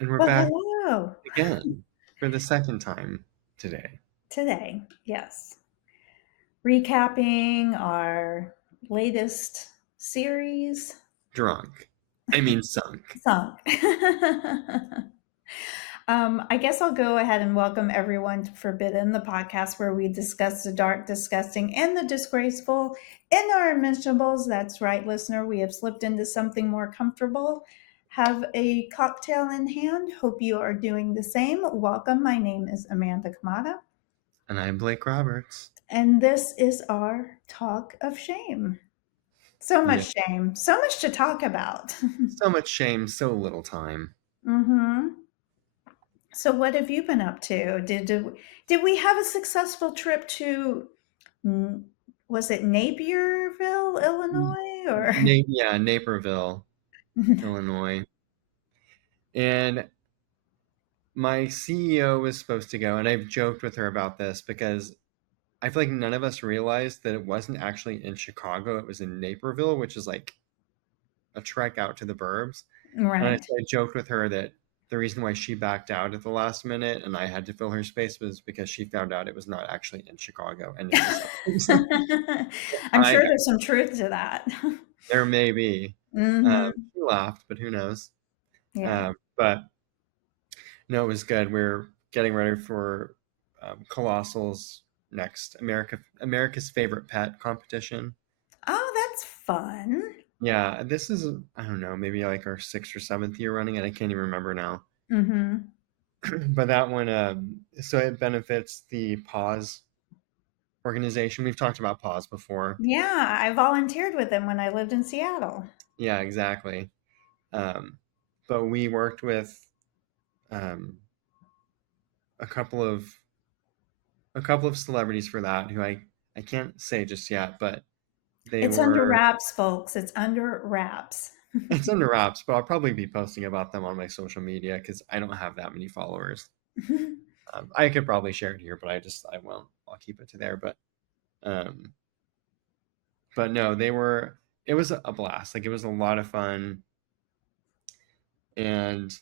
And we're Well, back hello. again for the second time today. Today, yes. Recapping our latest series, Drunk. I mean, sunk. Sunk. I guess I'll go ahead and welcome everyone to Forbidden, the podcast where we discuss the dark, disgusting, and the disgraceful in our unmentionables. That's right, listener. We have slipped into something more comfortable. Have a cocktail in hand. Hope you are doing the same. Welcome. My name is Amanda Kamada. And I'm Blake Roberts. And this is our talk of shame. So Yeah. much shame, so much to talk about. So much shame, so little time. hmm So, what have you been up to? Did we have a successful trip to? mm, Was it Naperville, Illinois, or? Naperville, Illinois. And my CEO was supposed to go, and I've joked with her about this because I feel like none of us realized that it wasn't actually in Chicago. It was in Naperville, which is like a trek out to the burbs. And Right. I joked with her that the reason why she backed out at the last minute and I had to fill her space was because she found out it was not actually in Chicago and it was so I'm I sure got there's some truth to that. there may be. hmm She laughed, but who knows? Yeah. But no, it was good. We're getting ready for Colossal's next America's Favorite Pet competition. Oh, that's fun. Yeah, this is I don't know, maybe like our sixth or seventh year running it. I can't even remember now. hmm But that one, so it benefits the Pause organization. We've talked about Pause before. Yeah, I volunteered with them when I lived in Seattle. Yeah, exactly. Um, but we worked with um, a couple of celebrities for that who I can't say just yet, but they It's under were. wraps, folks. It's under wraps. It's under wraps, but I'll probably be posting about them on my social media because I don't have that many followers. I could probably share it here, but I won't. I'll keep it to there. Um, but no, they were. It was a blast. Like it was a lot of fun. And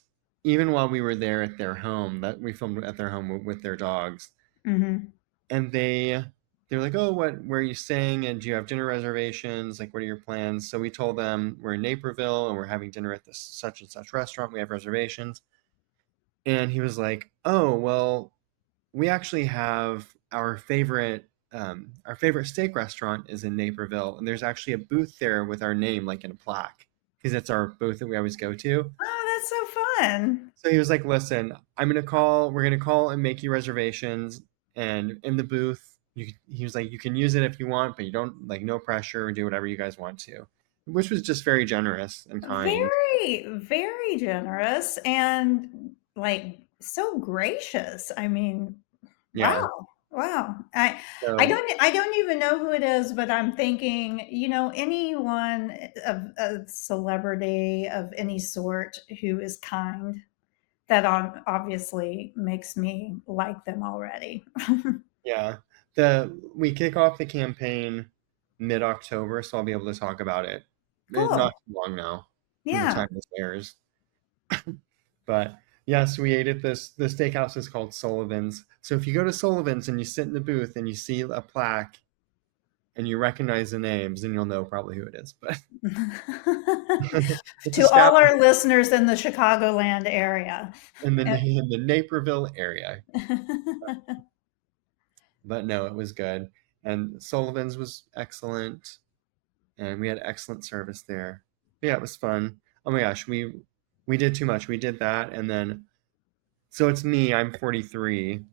even while we were there at their home, that we filmed at their home with their dogs, hmm and they're like, "Oh, where are you staying? And do you have dinner reservations? Like, what are your plans?" So we told them we're in Naperville and we're having dinner at this such and such restaurant. We have reservations, and he was like, "Oh, well, we actually have our favorite steak restaurant is in Naperville, and there's actually a booth there with our name, like in a plaque, because it's our booth that we always go to." Oh, that's so fun. So he was like, "Listen, we're gonna call and make you reservations, and in the booth, he was like, you can use it if you want, but you don't like no pressure, do whatever you guys want to," which was just very generous and kind. Very, very generous and like so gracious. I mean, Yeah. wow. Wow. So I don't even know who it is, but I'm thinking, anyone of a celebrity of any sort who is kind, that obviously makes me like them already. yeah, the we kick off the campaign mid-October, so I'll be able to talk about it. Cool. Not too long now from the Yeah. time this airs. But yes, we ate at the steakhouse is called Sullivan's. So if you go to Sullivan's and you sit in the booth and you see a plaque and you recognize the names, then you'll know probably who it is. But it's a To all staff our listeners in the Chicagoland area. in the Naperville area. But no, it was good. And Sullivan's was excellent, and we had excellent service there. Yeah, it was fun. Oh my gosh, we did too much. We did that, and then so it's me. I'm 43,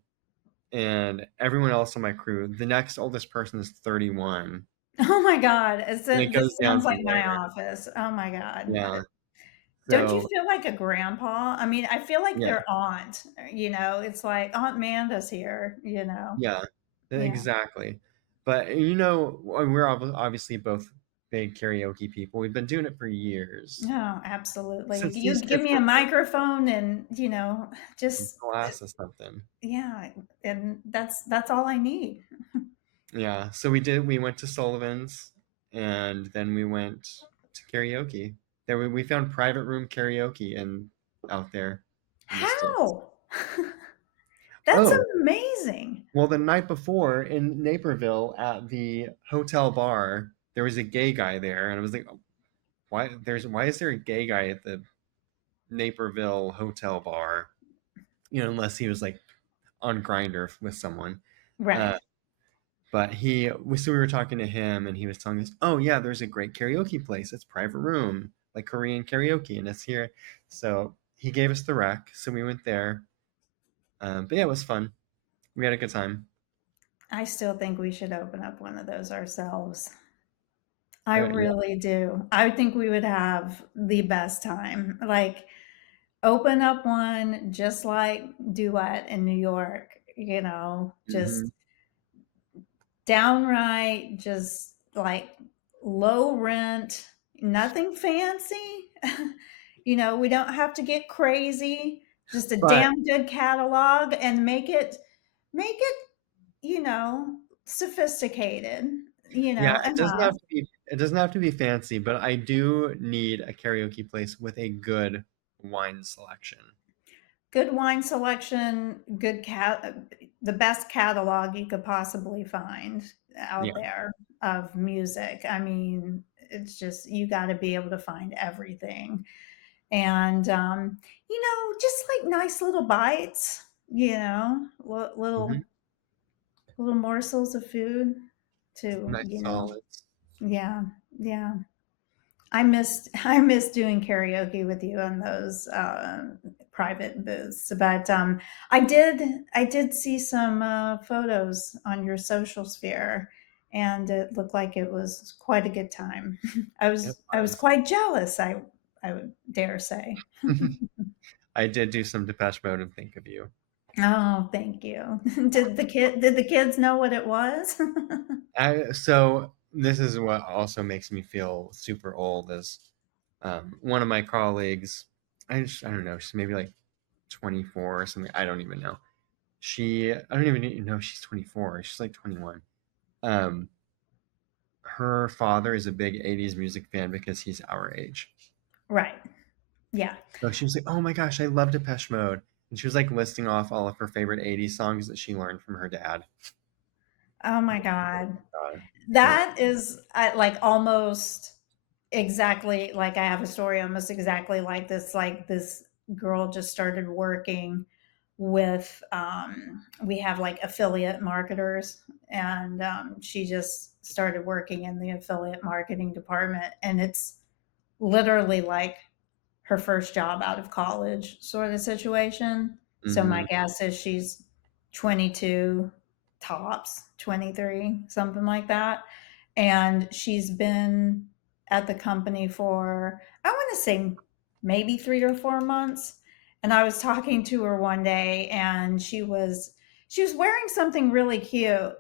and everyone else on my crew. The next oldest person is 31, Oh my god, and it goes this down sounds from like my there. office. Oh my god. Yeah. Don't you So feel like a grandpa? I mean, I feel like yeah, their aunt, it's like Aunt Amanda's here. yeah, Yeah. exactly. But we're obviously both big karaoke people. We've been doing it for years. No, absolutely. Since You these give kids me a were microphone and, some just class or something. yeah, and that's all I need. Yeah. So we went to Sullivan's and then we went to karaoke. There we found private room karaoke and out there. in the States. How? That's Oh, amazing. well, the night before in Naperville at the hotel bar, there was a gay guy there, and I was like, why is there a gay guy at the Naperville hotel bar? Unless he was like on Grinder with someone. Uh, Right. but so we were talking to him, and he was telling us, oh yeah, there's a great karaoke place. It's private room, like Korean karaoke, and it's here. So he gave us the rec, so we went there. But yeah, it was fun. We had a good time. I still think we should open up one of those ourselves. I Yeah. really do. I think we would have the best time. Like, open up one just like Duet in New York, Hmm. just downright, just like low rent, nothing fancy. We don't have to get crazy, just a But damn good catalog and make it, you know, sophisticated, yeah, enough. it doesn't have to be fancy, but I do need a karaoke place with a good wine selection. Good wine selection, the best catalog you could possibly find out Yeah. there of music. I mean, it's just you got to be able to find everything, and just like nice little bites, Hmm. little morsels of food to, Nice solids. yeah, yeah. I missed doing karaoke with you on those private booths, but I did see some photos on your social sphere, and it looked like it was quite a good time. It I was was. quite jealous. I would dare say. I did do some Depeche Mode and think of you. Oh, thank you. Did the kids know what it was? So this is what also makes me feel super old is one of my colleagues, I don't know, she's maybe like 24 or something. I don't even know. I don't even know she's 24. She's like 21. Um, her father is a big 80s music fan because he's our age. Right. Yeah. So she was like, "Oh my gosh, I love Depeche Mode." And she was like listing off all of her favorite 80s songs that she learned from her dad. Oh my God. So, That is like almost exactly like I have a story almost exactly like this. Like this girl just started working with, we have like affiliate marketers, and she just started working in the affiliate marketing department. And it's literally like her first job out of college sort of situation. So my mhm. guess is she's 22 tops, 23, something like that. And she's been at the company for, I want to say, maybe 3 or 4 months. And I was talking to her one day, and she was wearing something really cute.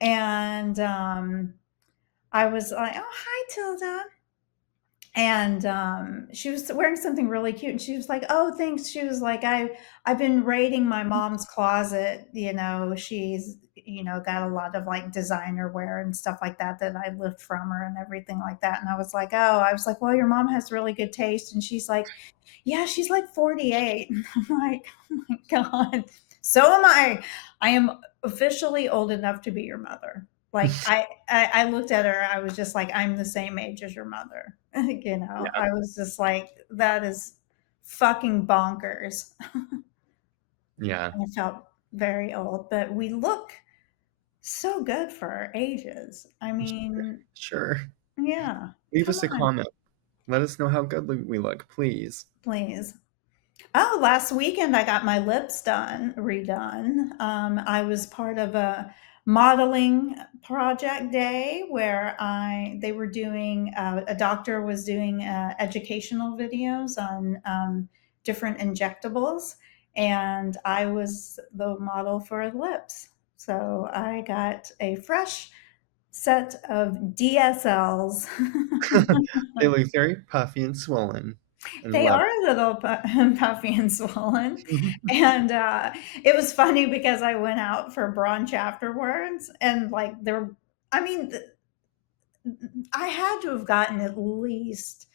And I was like, "Oh, hi, Tilda." And she was wearing something really cute, and she was like, "Oh, thanks." She was like, I've been raiding my mom's closet. She's got a lot of like designer wear and stuff like that I lift from her and everything like that." And I was like, "Well, your mom has really good taste." And she's like, "Yeah, she's like 48." And I'm like, "Oh my god." So am I. I am officially old enough to be your mother. Like, I looked at her, I was just like, "I'm the same age as your mother." Yeah, I was just like, "That is fucking bonkers." yeah, I felt very old, but we look so good for our ages. I mean, sure. yeah, Leave come us a on, comment. Let us know how good we look, please. please. Oh, last weekend I got my lips redone. I was part of a modeling project day where I they were doing a doctor was doing educational videos on different injectables, and I was the model for lips. So I got a fresh set of DSLs. They look very puffy and swollen and They level. are a little puffy and swollen. And it was funny because I went out for brunch afterwards, and like I mean, I had to have gotten at least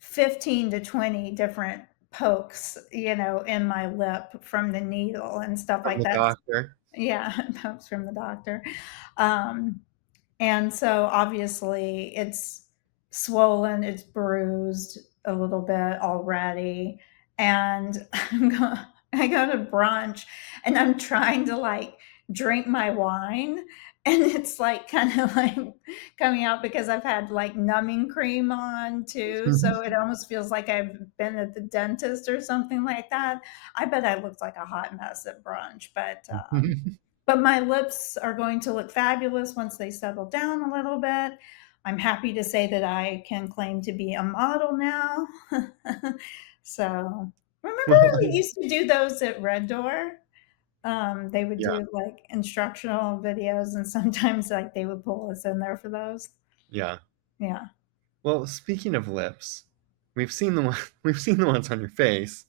15 to 20 different pokes, in my lip from the needle and stuff From like the that. doctor. Yeah, pokes from the doctor. Um, and so obviously it's swollen, it's bruised a little bit already. And I go to brunch and I'm trying to like drink my wine. And it's like kind of like coming out because I've had like numbing cream on too. So it almost feels like I've been at the dentist or something like that. I bet I looked like a hot mess at brunch, but my lips are going to look fabulous once they settle down a little bit. I'm happy to say that I can claim to be a model now. So, remember Well, we used to do those at Red Door? They would yeah, do like instructional videos, and sometimes like they would pull us in there for those. yeah. Yeah. Well, speaking of lips, we've seen the ones on your face,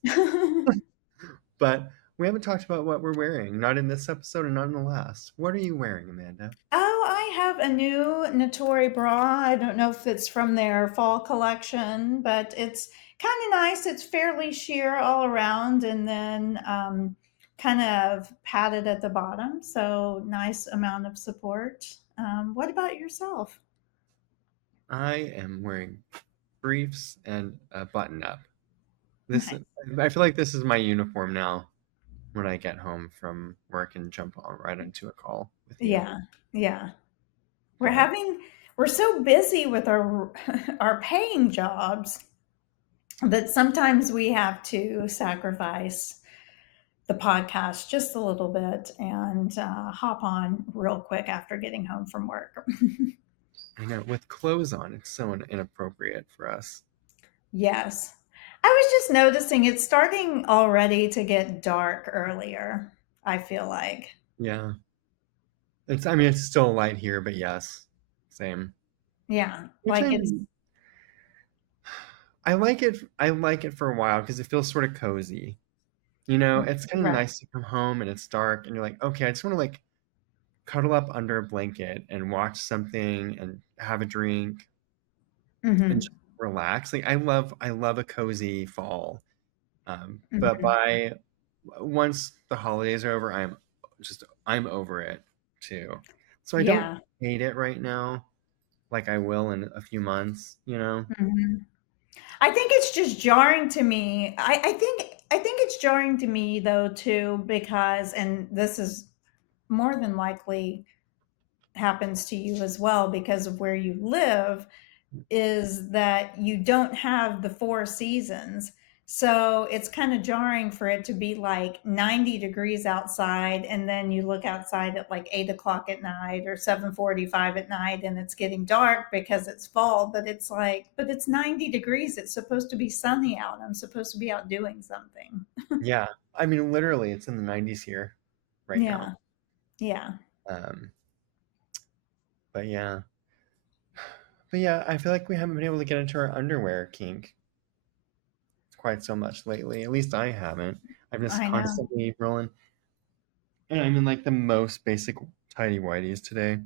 but we haven't talked about what we're wearing. Not in this episode and not in the last. What are you wearing, Amanda? Oh, I have a new Natori bra. I don't know if it's from their fall collection, but it's kind of nice. It's fairly sheer all around and then kind of padded at the bottom. So nice amount of support. What about yourself? I am wearing briefs and a button up. This Nice. I feel like this is my uniform now when I get home from work and jump on right into a call with you. Yeah. Yeah. We're But having, we're so busy with our, our paying jobs that sometimes we have to sacrifice the podcast just a little bit and hop on real quick after getting home from work. I know with clothes on, it's so inappropriate for us. Yes. I was just noticing it's starting already to get dark earlier, I feel like. Yeah. I mean it's still light here, but yes. Same. Yeah. Which Like it's, I like it for a while because it feels sort of cozy. It's kind of right. nice to come home and it's dark and you're like, okay, I just want to like cuddle up under a blanket and watch something and have a drink and Hmm. just relax. Like I love a cozy fall. But Hmm. by once the holidays are over, I'm over it too. So I don't Yeah. hate it right now, like I will in a few months. Hmm. I think it's just jarring to me. I think it's jarring to me though too because, and this is more than likely happens to you as well because of where you live, is that you don't have the four seasons. So it's kind of jarring for it to be like 90 degrees outside, and then you look outside at like 8 o'clock at night or 7:45 at night, and it's getting dark because it's fall. But it's like, but it's 90 degrees. It's supposed to be sunny out. I'm supposed to be out doing something. Yeah. I mean, literally, it's in the 90s here right now. Yeah, yeah. Um, but yeah. But yeah, I feel like we haven't been able to get into our underwear kink quite so much lately. At least I haven't. I'm just I know. constantly rolling. And I'm in like the most basic tidy whities today.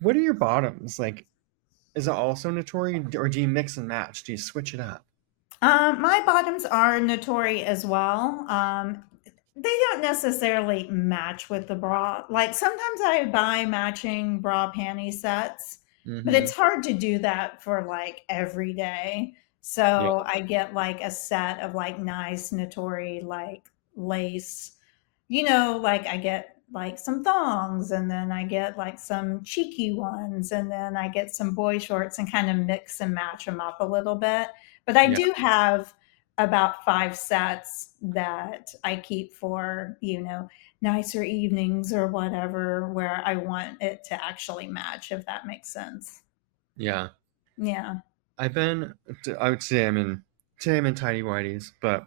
What are your bottoms? Like, is it also Notori or do you mix and match? Do you switch it up? My bottoms are Notori as well. They don't necessarily match with the bra. Like sometimes I buy matching bra panty sets, but Mm-hmm. it's hard to do that for like every day. Yeah. So I get like a set of like nice Notori like lace, like I get like some thongs and then I get like some cheeky ones and then I get some boy shorts and kind of mix and match them up a little bit. But I Yeah. do have about five sets that I keep for, nicer evenings or whatever where I want it to actually match, if that makes sense. Yeah. Yeah. I've been, I would say today I'm in tidy whities, but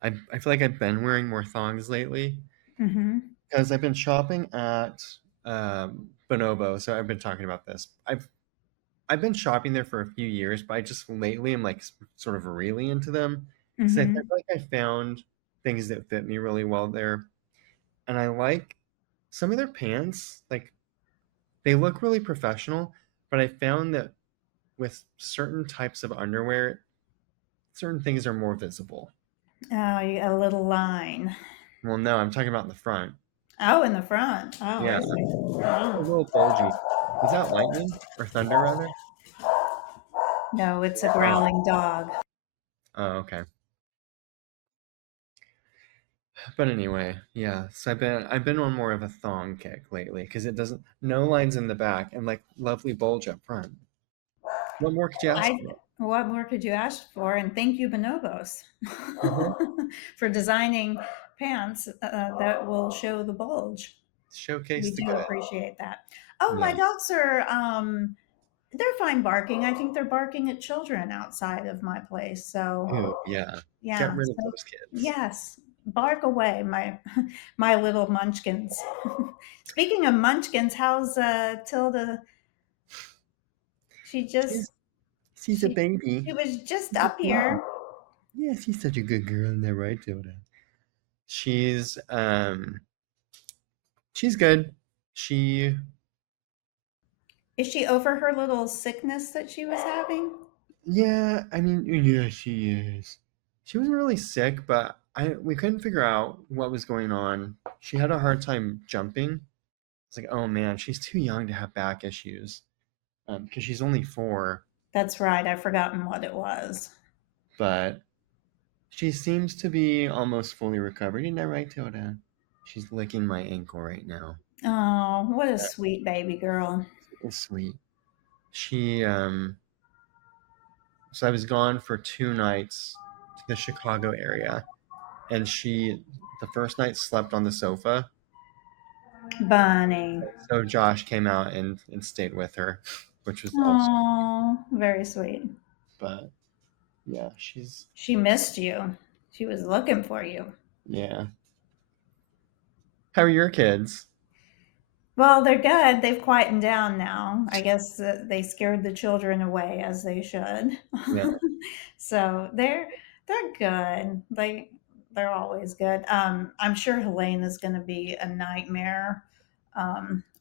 I feel like I've been wearing more thongs lately Hmm. because I've been shopping at Bonobo. So I've been talking about this. I've been shopping there for a few years, but I just lately am like sort of really into them because I feel Hmm. like I found things that fit me really well there, and I like some of their pants. Like they look really professional, but I found that with certain types of underwear, certain things are more visible. Oh, you got a little line. Well, no, I'm talking about in the front. Oh, in the front. Oh, I Yeah, see. a Oh. little bulgy. Is that lightning or thunder rather? No, it's a Oh, growling dog. oh, okay. But anyway, yeah. So I've been on more of a thong kick lately because it doesn't no lines in the back and like lovely bulge up front. What more could you ask I for? what more could you ask for? And thank you, Bonobos, Uh-huh. for designing pants that will show the bulge. We Showcase the do good. appreciate that. Oh, Yeah. my dogs are they're fine barking. I think they're barking at children outside of my place. So Ooh, yeah. Get yeah, rid of so those kids. yes, bark away, my my little munchkins. Speaking of munchkins, how's Tilda? She just She's she's a she baby. she was just She's a up baby. here. Yeah, she's such a good girl in there, right, Tilda? She's she's good. She Is she over her little sickness that she was having? Yeah, I mean, yeah, she is. She wasn't really sick, but I we couldn't figure out what was going on. She had a hard time jumping. It's like, oh man, she's too young to have back issues. Because she's only 4, That's right. I've forgotten what it was. but she seems to be almost fully recovered. Isn't that right, Tilda? She's licking my ankle right now. Oh, what a sweet baby girl. It's sweet. She so I was gone for 2 nights to the Chicago area, and she the first night slept on the sofa. Bunny. So Josh came out and stayed with her, which was also, Oh, very sweet. but yeah, she's, She missed you. She was looking for you. yeah. How are your kids? Well, they're good. They've quietened down now. I guess they scared the children away as they should. Yeah. So they're good. They're always good. I'm sure Helene is going to be a nightmare.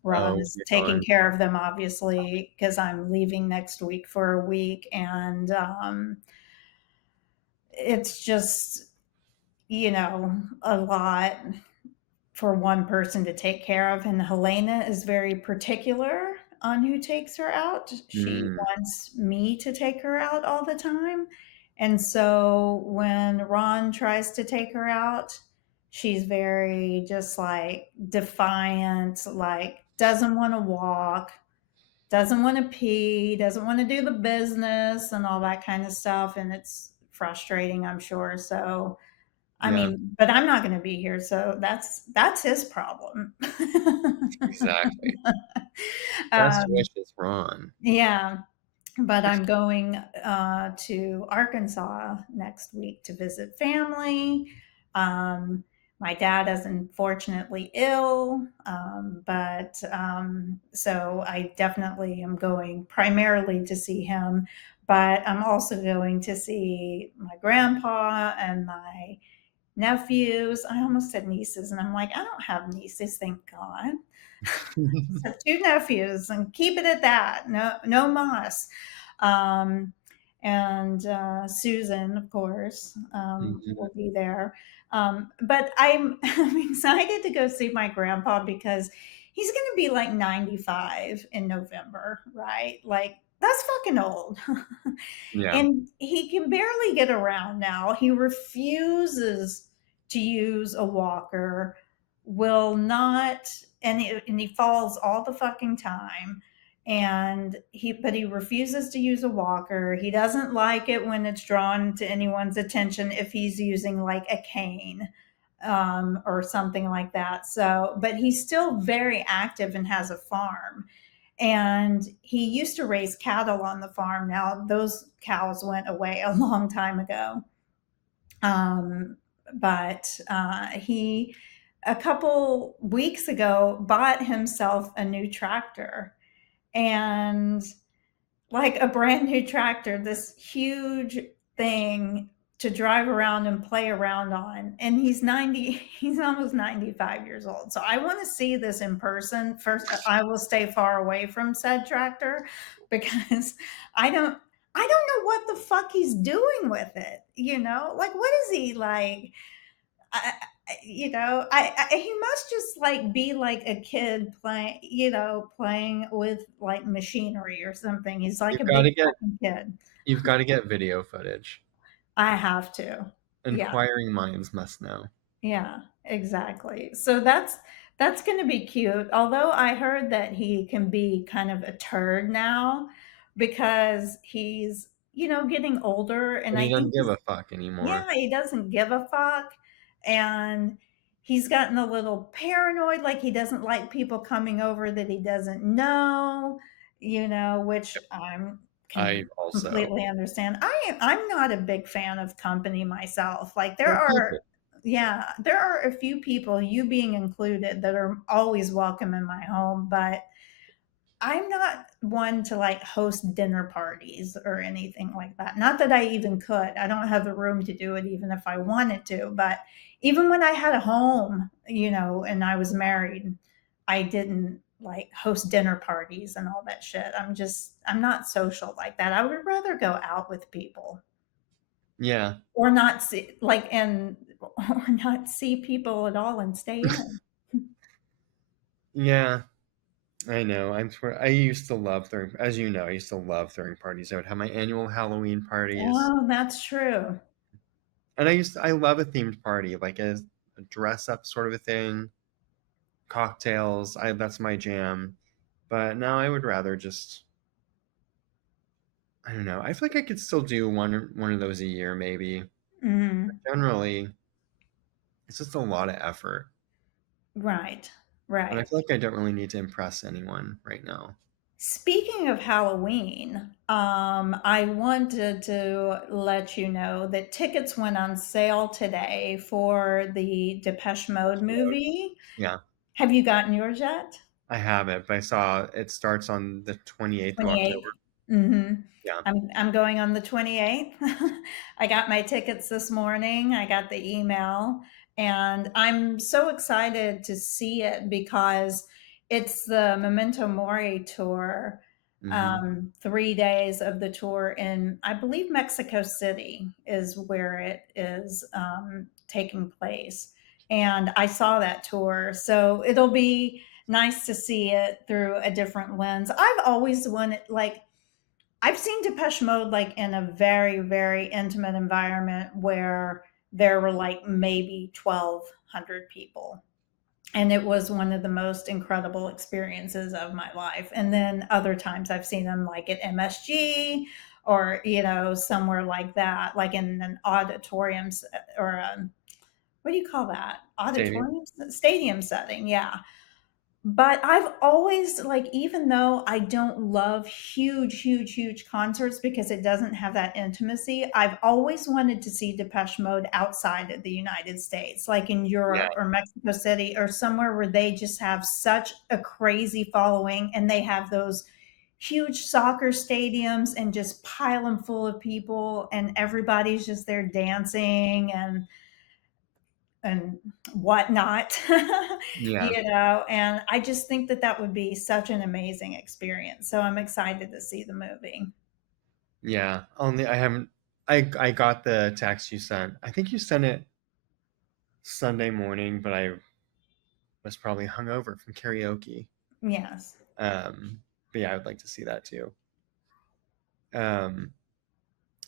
Ron Oh, is you're taking gone. care of them obviously because I'm leaving next week for a week, and it's just a lot for one person to take care of. And Helena is very particular on who takes her out. She Mm, wants me to take her out all the time. And so when Ron tries to take her out, she's very just like defiant, like doesn't want to walk, doesn't want to pee, doesn't want to do the business and all that kind of stuff. And it's frustrating, I'm sure. So I yeah, mean, but I'm not going to be here, so that's his problem. exactly. Best um, wishes, Ron. yeah, but I'm going to Arkansas next week to visit family. Um, my dad is unfortunately ill, but so I definitely am going primarily to see him. But I'm also going to see my grandpa and my nephews. I almost said nieces, and I'm like, I don't have nieces, thank God. So 2 nephews, and keep it at that. No, no moss. Um, and Susan, of course, Mhm. will be there. But I'm excited to go see my grandpa because he's going to be like 95 in November, right? Like that's fucking old. Yeah. And he can barely get around now. He refuses to use a walker, will not, and he falls all the fucking time. And he refuses to use a walker. He doesn't like it when it's drawn to anyone's attention if he's using like a cane or something like that. So, but he's still very active and has a farm. And he used to raise cattle on the farm. Now those cows went away a long time ago. Um, but he, a couple weeks ago, bought himself a new tractor, and like a brand new tractor, this huge thing to drive around and play around on. And he's 90, he's almost 95 years old. So I want to see this in person. First, I will stay far away from said tractor because I don't. I don't know what the fuck he's doing with it. Like what is he like? He must just like be like a kid playing, playing with like machinery or something. He's like You've a got big to get fucking kid. you've got to get video footage. I have to. Yeah. Inquiring minds must know. Yeah, exactly. So that's going to be cute. Although I heard that he can be kind of a turd now because he's, getting older and But he I doesn't think give he's a fuck anymore. yeah, he doesn't give a fuck and he's gotten a little paranoid like he doesn't like people coming over that he doesn't know, which I'm I can also. completely understand. I'm not a big fan of company myself. Like there Well, are people. yeah, there are a few people, you being included, that are always welcome in my home, but I'm not one to like host dinner parties or anything like that. Not that I even could. I don't have the room to do it even if I wanted to. But even when I had a home, and I was married, I didn't like host dinner parties and all that shit. I'm not social like that. I would rather go out with people Yeah. or not see like and or not see people at all and stay in. Yeah. I know. I used to love throwing, as you know, I used to love throwing parties. I would have my annual Halloween parties, Oh, that's true. and I love a themed party, like a dress up sort of a thing, cocktails. That's my jam. But now I would rather just, I don't know. I feel like I could still do one of those a year, maybe. Mhm. Generally, it's just a lot of effort, Right. and I Right. feel like I don't really need to impress anyone right now. Speaking of Halloween, I wanted to let you know that tickets went on sale today for the Depeche Mode movie. Yeah, Have you gotten yours yet? I have it, but I saw it starts on the 28th of 28th. October. Mhm. Yeah, I'm going on the 28th. I got my tickets this morning. I got the email, and I'm so excited to see it because it's the Memento Mori tour, hmm, 3 days of the tour in, I believe, Mexico City is where it is, taking place, and I saw that tour, so it'll be nice to see it through a different lens. I've always wanted like I've seen Depeche Mode like in a very, very intimate environment where there were like maybe 1,200 people. And it was one of the most incredible experiences of my life. And then other times I've seen them like at MSG or, somewhere like that, like in an auditorium or what do you call that? stadium. Auditorium, stadium setting. Yeah. But I've always like, even though I don't love huge, huge, huge concerts because it doesn't have that intimacy, I've always wanted to see Depeche Mode outside of the United States, like in Yeah, Europe or Mexico City or somewhere where they just have such a crazy following and they have those huge soccer stadiums and just pile them full of people and everybody's just there dancing and whatnot, yeah, and I just think that that would be such an amazing experience. So I'm excited to see the movie. yeah. Only I haven't. I got the text you sent. I think you sent it Sunday morning, but I was probably hungover from karaoke. Yes. Um, but yeah, I would like to see that too. Um,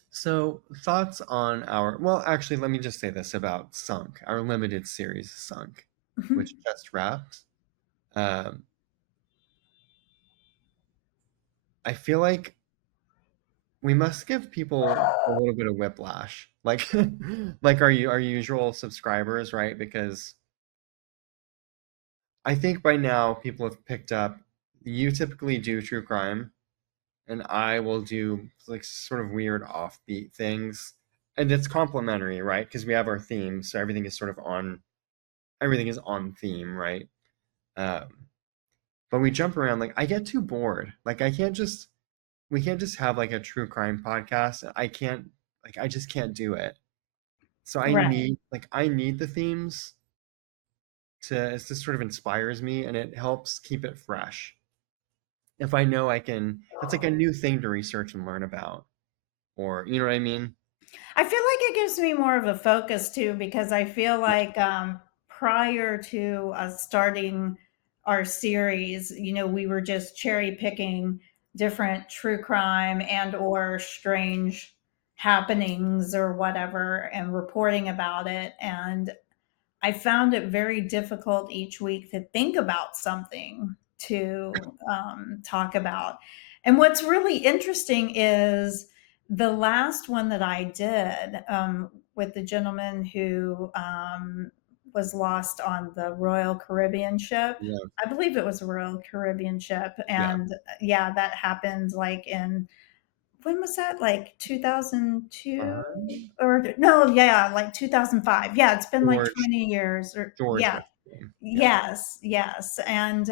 so thoughts on our, well, actually, let me just say this about Sunk, our limited series Sunk, which just wrapped. Um, I feel like we must give people a little bit of whiplash, like like our usual subscribers, right? Because I think by now people have picked up. You typically do true crime, and I will do like sort of weird offbeat things. And it's complementary, right? Because we have our theme, so everything is on theme, right? Um, but we jump around. Like I get too bored. Like we can't just have like a true crime podcast. I just can't do it. So Right. I need the themes it just sort of inspires me and it helps keep it fresh. If I know I can, it's like a new thing to research and learn about. or you know what I mean? I feel like it gives me more of a focus too, because I feel like prior to us starting our series, we were just cherry picking different true crime and or strange happenings or whatever and reporting about it. And I found it very difficult each week to think about something to talk about. And what's really interesting is the last one that I did with the gentleman who was lost on the Royal Caribbean ship. Yeah, I believe it was a Royal Caribbean ship. yeah. And yeah, that happened like in, when was that? Like 2002 or no, yeah, like 2005. Yeah, it's been like George 20 years or George yeah. was his name. Yeah. Yes, yes. And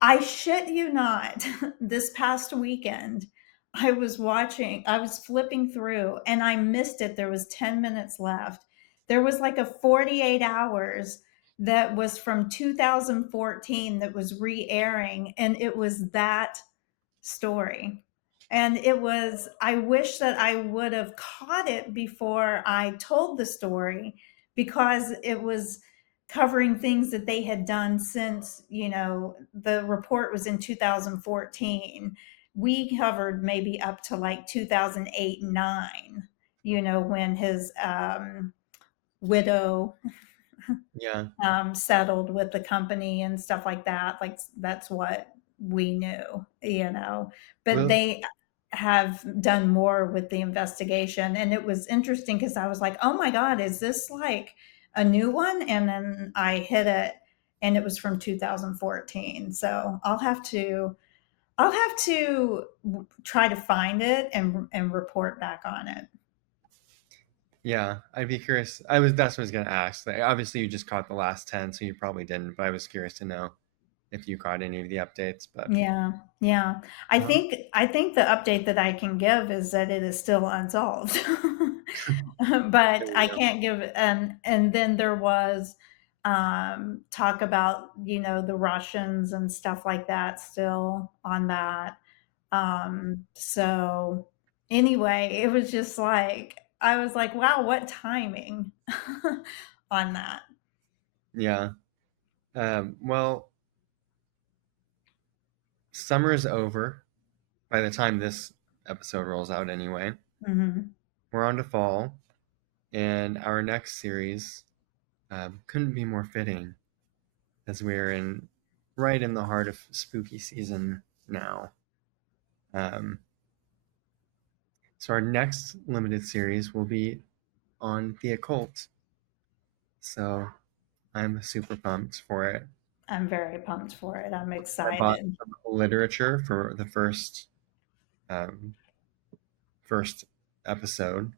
I shit you not, this past weekend I was flipping through and I missed it. There was 10 minutes left. There was like a 48 hours that was from 2014 that was re-airing, and it was that story. And it was, I wish that I would have caught it before I told the story, because it was covering things that they had done since, the report was in 2014. We covered maybe up to like 2008, 9, when his widow Yeah. settled with the company and stuff like that. Like that's what we knew. But Well, they have done more with the investigation. And it was interesting because I was like, oh my God, is this like a new one? And then I hit it and it was from 2014. So I'll have to try to find it and report back on it. yeah, I'd be curious. That's what I was gonna ask. Like, obviously, you just caught the last 10, so you probably didn't. But I was curious to know if you caught any of the updates. But Yeah, yeah. I um, think I think the update that I can give is that it is still unsolved. there But you I go. can't give, and then there was talk about, the Russians and stuff like that still on that. So anyway, it was just like I was like, wow, what timing on that. Yeah. Well, summer's over by the time this episode rolls out. Anyway, Mhm. we're on to fall, and our next series couldn't be more fitting as we're right in the heart of spooky season now. Um, so our next limited series will be on the occult. So I'm super pumped for it. I'm very pumped for it. I'm I bought excited. some literature for the um, first episode.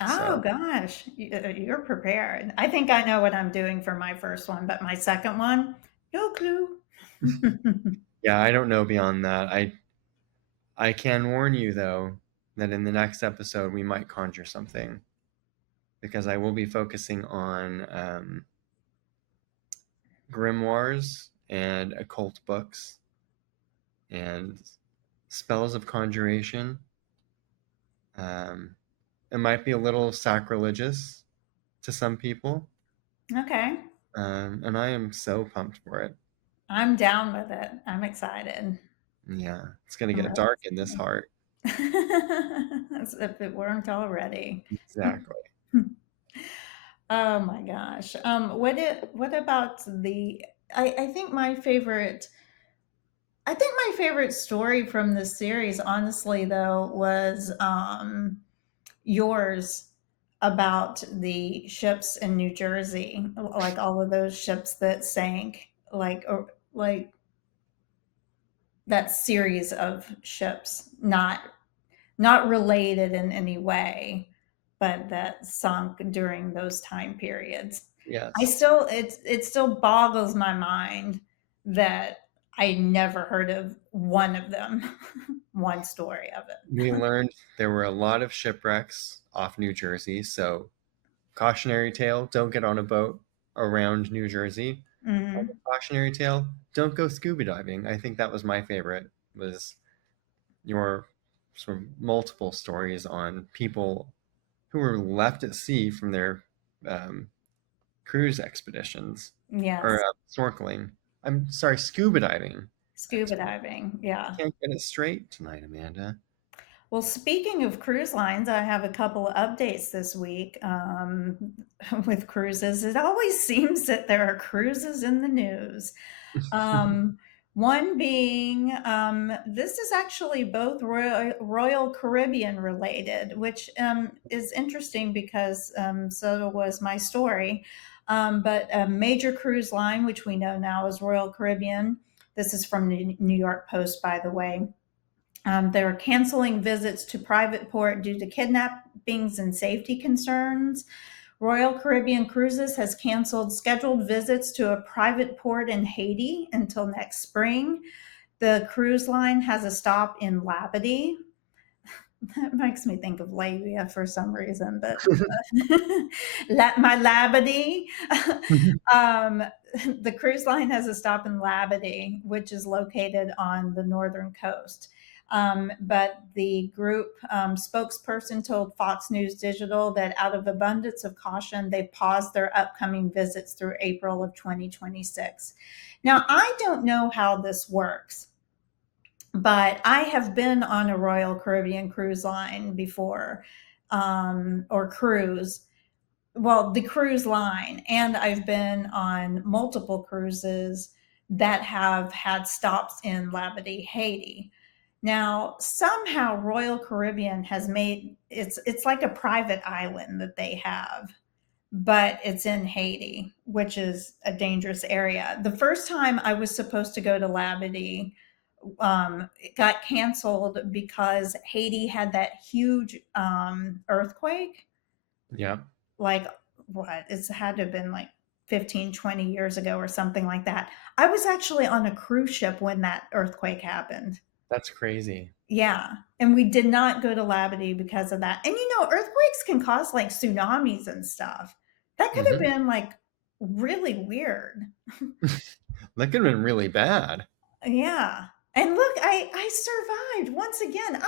Oh So gosh, you're prepared. I think I know what I'm doing for my first one, but my second one, no clue. yeah, I don't know beyond that. I can warn you though that in the next episode we might conjure something because I will be focusing on grimoires and occult books and spells of conjuration. Um, it might be a little sacrilegious to some people, Okay, and I am so pumped for it. I'm down with it. I'm excited. Yeah, it's gonna I'm get really dark in this heart. excited. As if it weren't already. Exactly. Oh my gosh. What about the I think my favorite story from this series, honestly, though, was yours about the ships in New Jersey, like all of those ships that sank, like that series of ships, not related in any way, but that sunk during those time periods. I Yes. still it still boggles my mind that I never heard of one of them, one story of it. We learned there were a lot of shipwrecks off New Jersey, so cautionary tale, don't get on a boat around New Jersey. Mhm. Cautionary tale, don't go scuba diving. I think that was my favorite, was your sort of multiple stories on people who were left at sea from their um, cruise expeditions or Yes. snorkeling. I'm sorry, scuba diving Scuba expedition. diving. Yeah. Can't get it straight tonight, Amanda. Well, speaking of cruise lines, I have a couple of updates this week with cruises. It always seems that there are cruises in the news. Um, one being, this is actually both Royal Caribbean related, which is interesting because so was my story. But a major cruise line, which we know now is Royal Caribbean, this is from New York Post, by the way. They're canceling visits to private port due to kidnappings and safety concerns. Royal Caribbean Cruises has canceled scheduled visits to a private port in Haiti until next spring. The cruise line has a stop in Labadee. That makes me think of labia for some reason, but my Labadee. um, the cruise line has a stop in Labadee, which is located on the northern coast. But the group spokesperson told Fox News Digital that out of abundance of caution, they paused their upcoming visits through April of 2026. Now, I don't know how this works, but I have been on a Royal Caribbean cruise line before, or cruise. Well, the cruise line, and I've been on multiple cruises that have had stops in Labadee, Haiti. Now, somehow Royal Caribbean has made it's like a private island that they have, but it's in Haiti, which is a dangerous area. The first time I was supposed to go to Labadee, it got canceled because Haiti had that huge earthquake. Yeah, Like, what? It's had to have been like 15, 20 years ago or something like that. I was actually on a cruise ship when that earthquake happened. that's crazy. Yeah. And we did not go to Labadee because of that. And earthquakes can cause like tsunamis and stuff. That could have Hmm. been like really weird. That could have been really bad. Yeah. And look, I survived once again.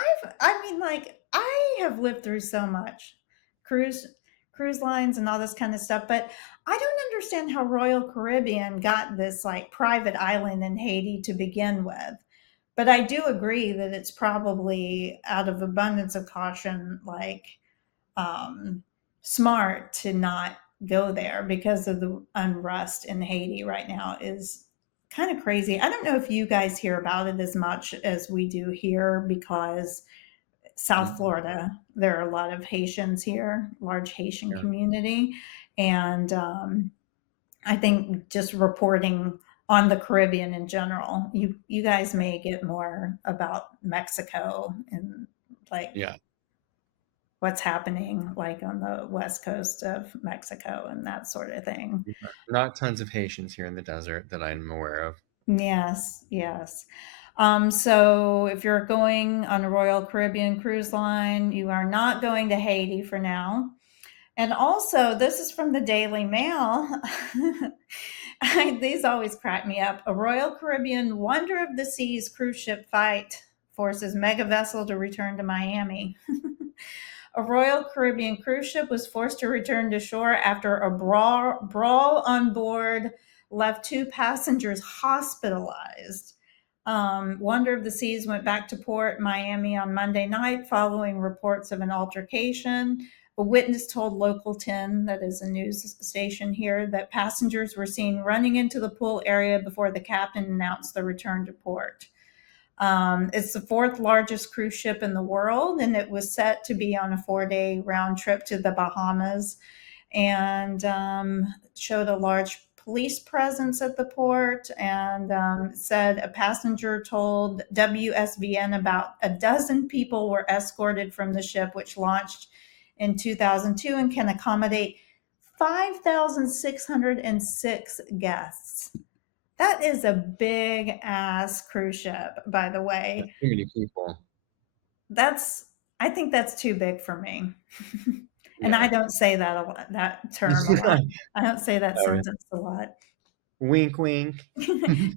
I have lived through so much cruise cruise lines and all this kind of stuff, but I don't understand how Royal Caribbean got this like private island in Haiti to begin with. But I do agree that it's probably out of abundance of caution, like um, smart to not go there because of the unrest in Haiti right now is kind of crazy. I don't know if you guys hear about it as much as we do here because South Mhm. Florida, there are a lot of Haitians here, large Haitian Yeah. community. And I think just reporting on the Caribbean in general, you guys may get more about Mexico and like Yeah. what's happening like on the west coast of Mexico and that sort of thing. Not tons of Haitians here in the desert that I'm aware of. Yes, yes. So if you're going on a Royal Caribbean cruise line, you are not going to Haiti for now. And also, this is from the Daily Mail. These always crack me up. A Royal Caribbean Wonder of the Seas cruise ship fight forces mega vessel to return to Miami. A Royal Caribbean cruise ship was forced to return to shore after a brawl on board left two passengers hospitalized. Wonder of the Seas went back to port Miami on Monday night following reports of an altercation. A witness told Local 10, that is a news station here, that passengers were seen running into the pool area before the captain announced the return to port. It's the fourth largest cruise ship in the world, and it was set to be on a 4-day round trip to the Bahamas and showed a large police presence at the port and said a passenger told WSVN about a dozen people were escorted from the ship, which launched in 2002 and can accommodate 5,606 guests. That is a big ass cruise ship, by the That's way. too many people. That's I think that's too big for me. And I Yeah. don't say that a lot, that term a lot. I don't say that Oh, yeah. sentence a lot. Wink, wink.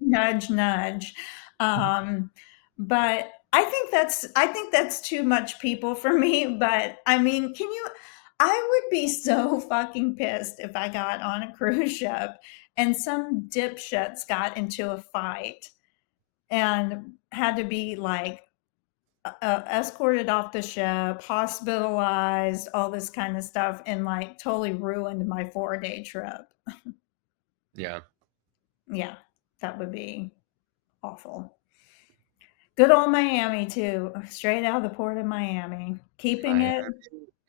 Nudge, nudge. Um, but I think that's too much people for me, but I mean, can you I would be so fucking pissed if I got on a cruise ship and some dipshits got into a fight and had to be like escorted off the ship, hospitalized, all this kind of stuff, and like totally ruined my 4-day trip. Yeah. Yeah, that would be awful. Good old Miami too, straight out of the port of Miami,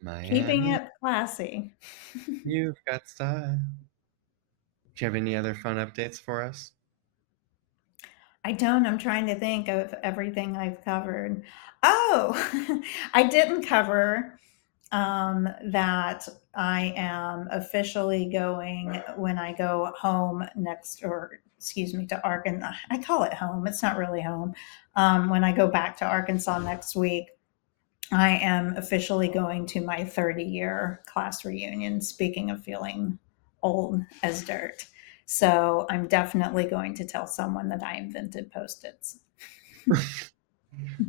Miami, keeping Miami, it classy. you've got style. Do you have any other fun updates for us? I don't. I'm trying to think of everything I've covered. Oh, I didn't cover that I am officially going when I go home next, or excuse me, to Arkansas. I call it home. It's not really home. When I go back to Arkansas next week, I am officially going to my 30-year class reunion. Speaking of feeling old as dirt. So I'm definitely going to tell someone that I invented Post-its.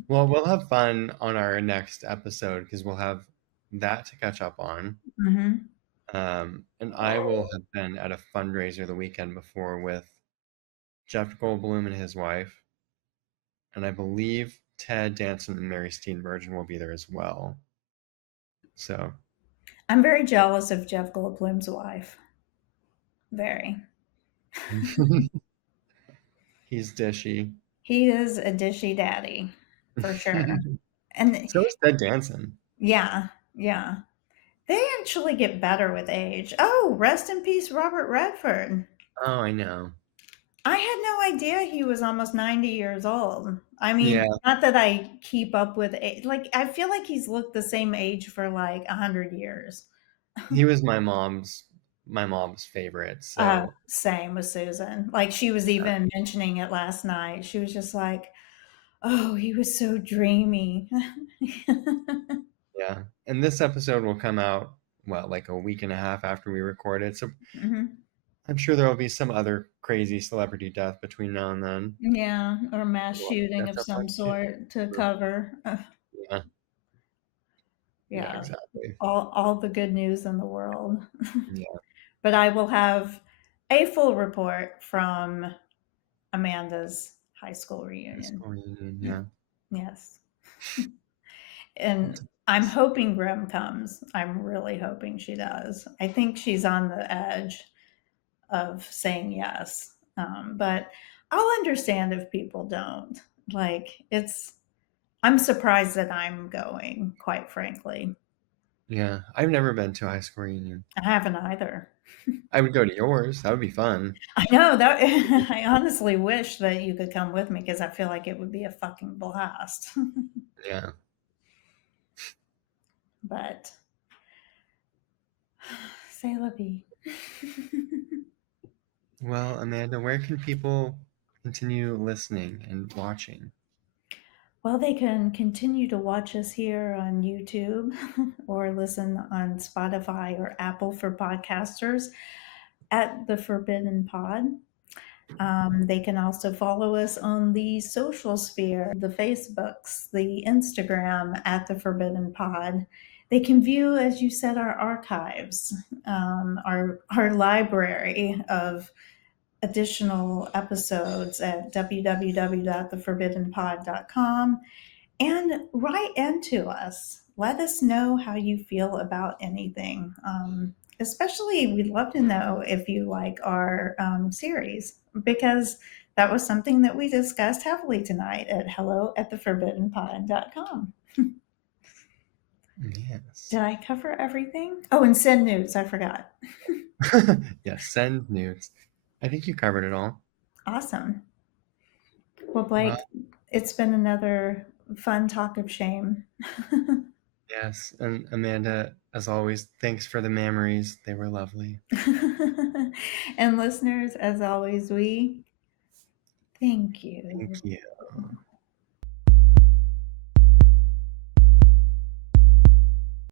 Well, we'll have fun on our next episode because we'll have that to catch up on. Mm-hmm. And I will have been at a fundraiser the weekend before with Jeff Goldblum and his wife, and I believe Ted Danson and Mary Steenburgen will be there as well. So I'm very jealous of Jeff Goldblum's wife. Very. he's dishy. He is a dishy daddy for sure. And So is Ted Danson. yeah, yeah. They actually get better with age. Oh, rest in peace, Robert Redford. Oh, I know. I had no idea he was almost 90 years old. I Yeah, mean, not that I keep up with age. Like, I feel like he's looked the same age for like 100 years. he was my mom's favorite. So Same with Susan. Like, she was even mentioning it last night. She was just like, oh, he was so dreamy. yeah, and this episode will come out well, like a week and a half after we record it. So Mhm. I'm sure there will be some other crazy celebrity death between now and then. Yeah, or mass We'll shooting catch of up on some too. sort to cover. Yeah, yeah, Yeah, exactly. all the good news in the world. Yeah, But I will have a full report from Amanda's high school high reunion. school reunion. Yeah. Yes. And I'm hoping Grim comes. I'm really hoping she does. I think she's on the edge of saying yes. But I'll understand if people don't. Like, I'm surprised that I'm going, quite frankly. Yeah, I've never been to a high school reunion. I haven't either. I would go to yours. That would be fun. I know that I honestly wish that you could come with me because I feel like it would be a fucking blast. Yeah. But say la vie. Well, Amanda, where can people continue listening and watching? Well, they can continue to watch us here on YouTube or listen on Spotify or Apple for podcasters at the Forbidden Pod. They can also follow us on the social sphere, the Facebooks, the Instagram at the Forbidden Pod. They can view, as you said, our archives, our library of additional episodes at www.theforbiddenpod.com, and write into us. Let us know how you feel about anything. Especially, we'd love to know if you like our series, because that was something that we discussed heavily tonight at hello at theforbiddenpod.com. Yes. Did I cover everything? Oh, and send nudes. I forgot. Yes, send nudes. I think you covered it all. Awesome. Well, Well, Blake, it's been another fun talk of shame. yes. And Amanda, as always, thanks for the memories. They were lovely. And listeners, as always, we thank Thank you. you.